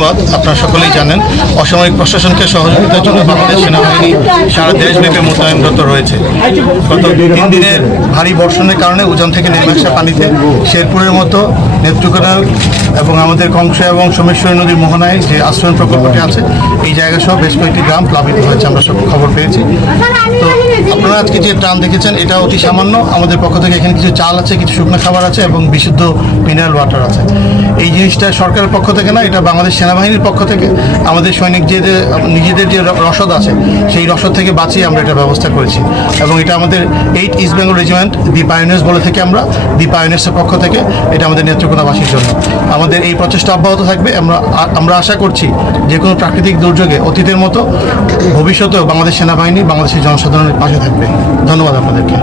ধন্যবাদ। আপনারা সকলেই জানেন অসামরিক প্রশাসনকে সহযোগিতার জন্য বাংলাদেশ সেনাবাহিনী সারা দেশব্যাপী মোতায়েনরত রয়েছে। গত 3 দিনের ভারী বর্ষণের কারণে উজান থেকে নেমে আসা পানিতে শেরপুরের মতো নেত্রকোনা এবং আমাদের কংস এবং সোমেশ্বরী নদীর মোহনায় যে আশ্রয়ণ প্রকল্পটি আছে এই জায়গা সহ বেশ কয়েকটি গ্রাম প্লাবিত হয়েছে, আমরা সব খবর পেয়েছি। তো আপনারা আজকে যে ত্রাণ দেখেছেন এটা অতি সামান্য। আমাদের পক্ষ থেকে এখানে কিছু চাল আছে, কিছু শুকনো খাবার আছে এবং বিশুদ্ধ মিনারেল ওয়াটার আছে। এই জিনিসটা সরকারের পক্ষ থেকে না, এটা বাংলাদেশ সেনাবাহিনীর পক্ষ থেকে আমাদের সৈনিক যে নিজেদের যে রসদ আছে সেই রসদ থেকে বাঁচিয়ে আমরা এটা ব্যবস্থা করেছি। এবং এটা আমাদের 8 ইস্ট বেঙ্গল রেজিমেন্ট দি পায়োনিয়ার্স বলে থেকে আমরা দি পায়োনিয়ার্সের পক্ষ থেকে এটা আমাদের নেত্রকোনাবাসীর জন্য। আমাদের এই প্রচেষ্টা অব্যাহত থাকবে। আমরা আশা করছি যে কোনো প্রাকৃতিক দুর্যোগে অতীতের মতো ভবিষ্যতেও বাংলাদেশ সেনাবাহিনী বাংলাদেশের জনসাধারণের পাশে থাকবে। ধন্যবাদ আপনাদেরকে।